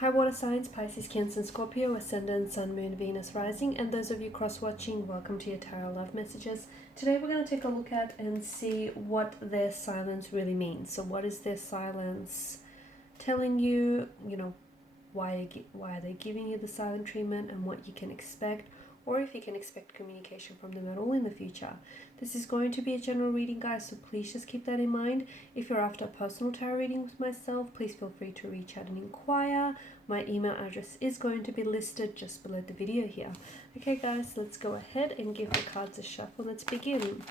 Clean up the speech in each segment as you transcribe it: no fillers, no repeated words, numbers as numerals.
Hi water signs, Pisces, Cancer, and Scorpio, Ascendant, Sun, Moon, Venus, Rising, and those of you cross-watching, welcome to your Tarot Love Messages. Today we're going to take a look at and see what their silence really means. So what is their silence telling you, why are they giving you the silent treatment and what you can expect, or if you can expect communication from them at all in the future. This is going to be a general reading, guys, so please just keep that in mind. If you're after a personal tarot reading with myself, please feel free to reach out and inquire. My email address is going to be listed just below the video here. Okay guys, let's go ahead and give the cards a shuffle. Let's begin.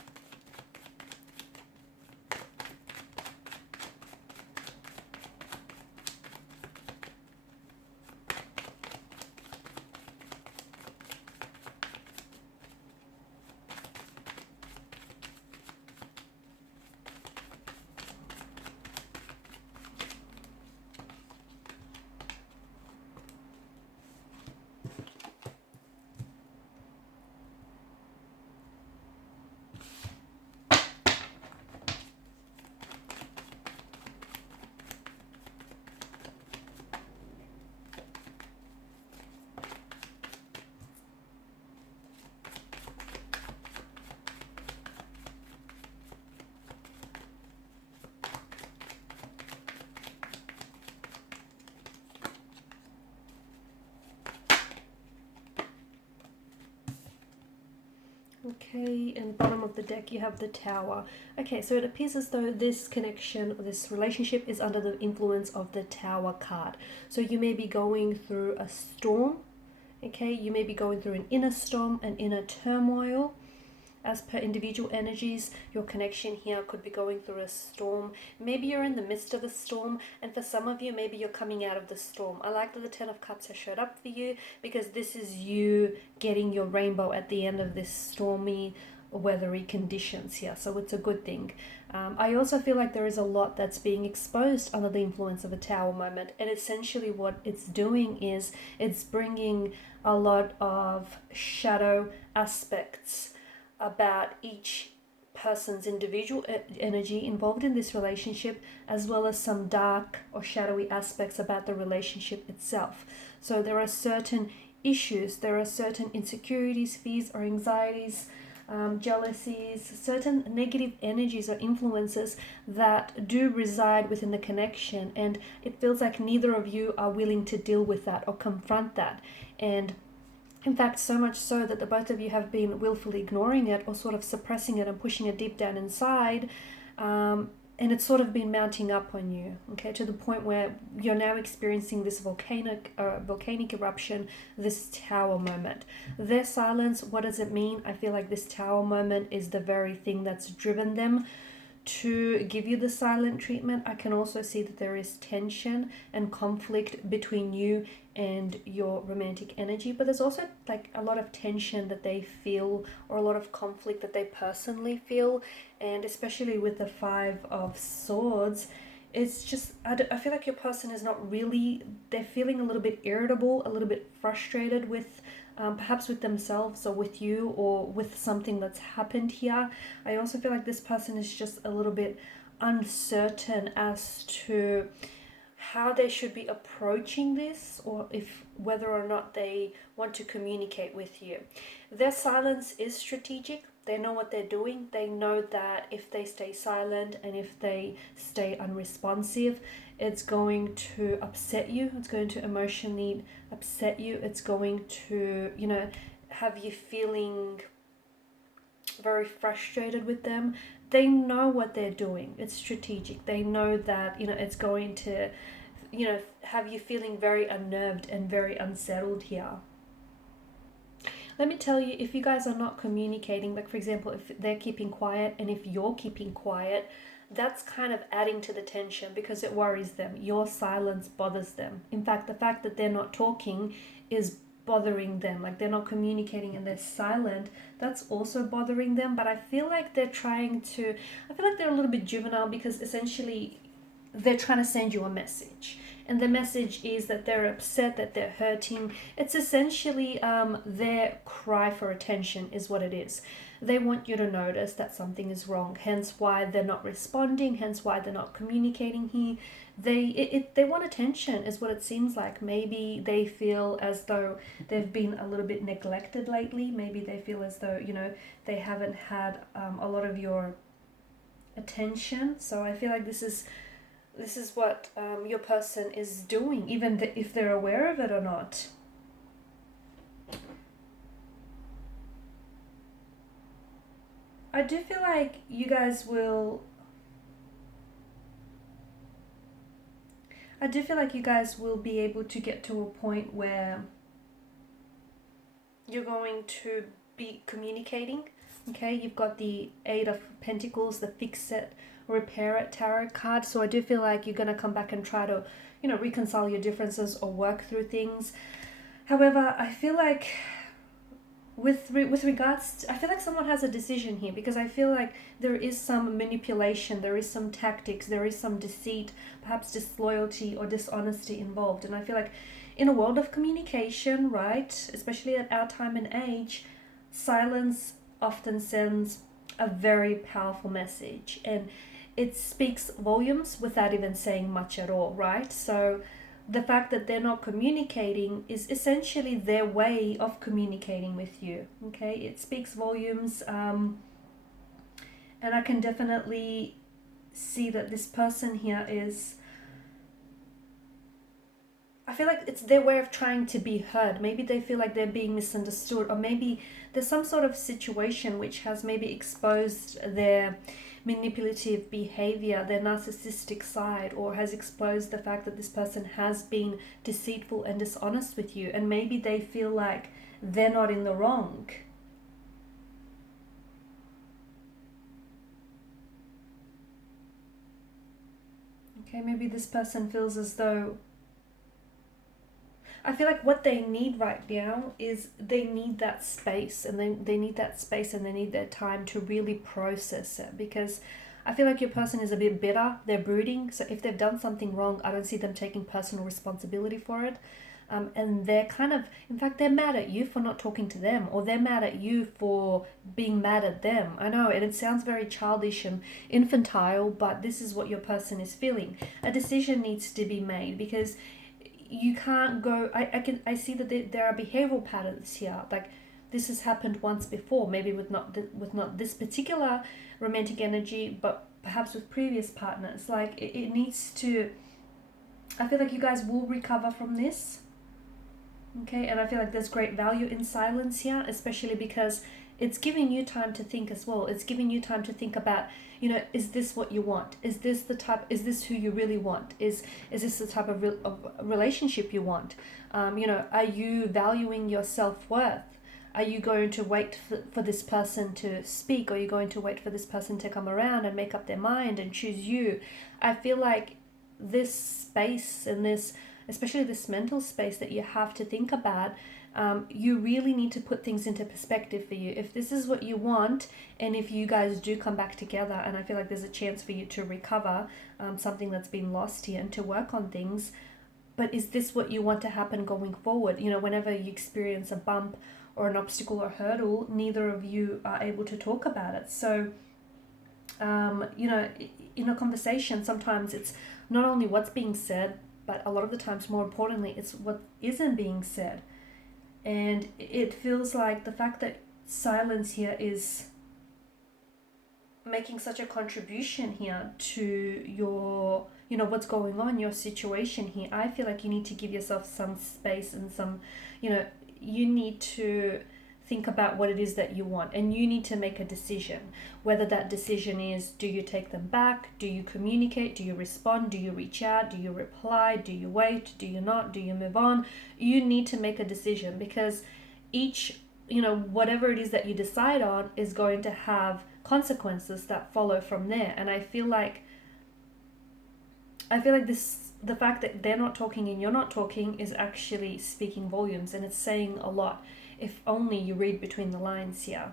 Okay, and bottom of the deck you have the Tower. Okay, so it appears as though this connection, or this relationship, is under the influence of the Tower card. So you may be going through a storm, okay? You may be going through an inner storm, an inner turmoil. As per individual energies, your connection here could be going through a storm. Maybe you're in the midst of a storm, and for some of you, maybe you're coming out of the storm. I like that the Ten of Cups has showed up for you, because this is you getting your rainbow at the end of this stormy, weathery conditions here. So it's a good thing. I also feel like there is a lot that's being exposed under the influence of a Tower moment, and essentially what it's doing is it's bringing a lot of shadow aspects about each person's individual energy involved in this relationship, as well as some dark or shadowy aspects about the relationship itself. So there are certain issues, there are certain insecurities, fears or anxieties, jealousies, certain negative energies or influences that do reside within the connection, and it feels like neither of you are willing to deal with that or confront that. And in fact, so much so that the both of you have been willfully ignoring it or sort of suppressing it and pushing it deep down inside. And it's sort of been mounting up on you, okay, to the point where you're now experiencing this volcanic eruption, this Tower moment. Their silence, what does it mean? I feel like this Tower moment is the very thing that's driven them to give you the silent treatment. I can also see that there is tension and conflict between you and your romantic energy, but there's also like a lot of tension that they feel, or a lot of conflict that they personally feel. And especially with the Five of Swords, it's just, I feel like your person is not really, they're feeling a little bit irritable, a little bit frustrated with perhaps with themselves or with you or with something that's happened here. I also feel like this person is just a little bit uncertain as to how they should be approaching this, or if whether or not they want to communicate with you. Their silence is strategic. They know what they're doing. They know that if they stay silent and if they stay unresponsive, it's going to upset you. It's going to emotionally upset you. It's going to, have you feeling very frustrated with them. They know what they're doing. It's strategic. They know that, it's going to, have you feeling very unnerved and very unsettled here. Let me tell you, if you guys are not communicating, like for example, if they're keeping quiet and if you're keeping quiet, that's kind of adding to the tension because it worries them. Your silence bothers them. In fact, the fact that they're not talking is bothering them. Like they're not communicating and they're silent, that's also bothering them. But I feel like they're a little bit juvenile, because essentially they're trying to send you a message. And the message is that they're upset, that they're hurting. It's essentially their cry for attention is what it is. They want you to notice that something is wrong, hence why they're not responding, hence why they're not communicating here. they want attention is what it seems like. Maybe they feel as though they've been a little bit neglected lately. Maybe they feel as though, you know, they haven't had a lot of your attention. So I feel like this is what your person is doing, even if they're aware of it or not. I do feel like you guys will be able to get to a point where you're going to be communicating. Okay, you've got the Eight of Pentacles, the Fix It, Repair It tarot card. So I do feel like you're going to come back and try to, you know, reconcile your differences or work through things. However, I feel like with regards to, I feel like someone has a decision here, because I feel like there is some manipulation, there is some tactics, there is some deceit, perhaps disloyalty or dishonesty involved. And I feel like in a world of communication, right, especially at our time and age, silence often sends a very powerful message, and it speaks volumes without even saying much at all, right? So the fact that they're not communicating is essentially their way of communicating with you. Okay, it speaks volumes, and I can definitely see that this person here is, I feel like it's their way of trying to be heard. Maybe they feel like they're being misunderstood, or maybe there's some sort of situation which has maybe exposed their manipulative behavior, their narcissistic side, or has exposed the fact that this person has been deceitful and dishonest with you, and maybe they feel like they're not in the wrong. Okay, maybe this person feels as though, I feel like what they need right now is they need that space, and they need that space and they need their time to really process it, because I feel like your person is a bit bitter, they're brooding. So if they've done something wrong, I don't see them taking personal responsibility for it. And they're kind of, in fact, they're mad at you for not talking to them, or they're mad at you for being mad at them. I know, and it sounds very childish and infantile, but this is what your person is feeling. A decision needs to be made, because you can't go, I see that there are behavioral patterns here. Like, this has happened once before, maybe with not this particular romantic energy, but perhaps with previous partners. Like, it needs to, I feel like you guys will recover from this. Okay, and I feel like there's great value in silence here, especially because it's giving you time to think as well. It's giving you time to think about, you know, is this what you want? Is this who you really want? Is this the type of relationship you want? You know, are you valuing your self-worth? Are you going to wait for this person to speak? Or are you going to wait for this person to come around and make up their mind and choose you? I feel like this space and this, especially this mental space that you have to think about, you really need to put things into perspective for you. If this is what you want, and if you guys do come back together, and I feel like there's a chance for you to recover something that's been lost here and to work on things, but is this what you want to happen going forward? You know, whenever you experience a bump or an obstacle or hurdle, neither of you are able to talk about it. So, you know, in a conversation, sometimes it's not only what's being said, but a lot of the times, more importantly, it's what isn't being said. And it feels like the fact that silence here is making such a contribution here to your, you know, what's going on, your situation here. I feel like you need to give yourself some space and some, you know, you need to think about what it is that you want, and you need to make a decision. Whether that decision is, do you take them back? Do you communicate? Do you respond? Do you reach out? Do you reply? Do you wait? Do you not? Do you move on? You need to make a decision, because each, you know, whatever it is that you decide on is going to have consequences that follow from there. And I feel like this, the fact that they're not talking and you're not talking, is actually speaking volumes, and it's saying a lot. If only you read between the lines here.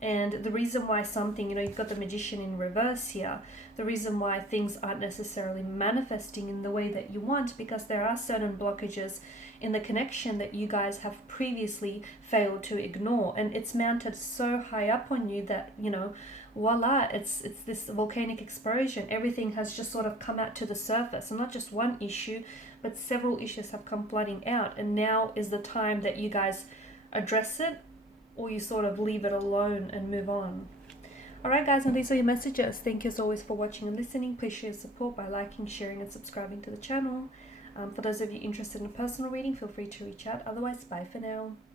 And the reason why something, you know, you've got the Magician in reverse here, the reason why things aren't necessarily manifesting in the way that you want, because there are certain blockages in the connection that you guys have previously failed to ignore, and it's mounted so high up on you that, you know, voila, it's this volcanic explosion. Everything has just sort of come out to the surface, and not just one issue, but several issues have come flooding out, and now is the time that you guys address it, or you sort of leave it alone and move on. Alright guys, and these are your messages. Thank you as always for watching and listening. Please show your support by liking, sharing and subscribing to the channel. For those of you interested in a personal reading, feel free to reach out. Otherwise, bye for now.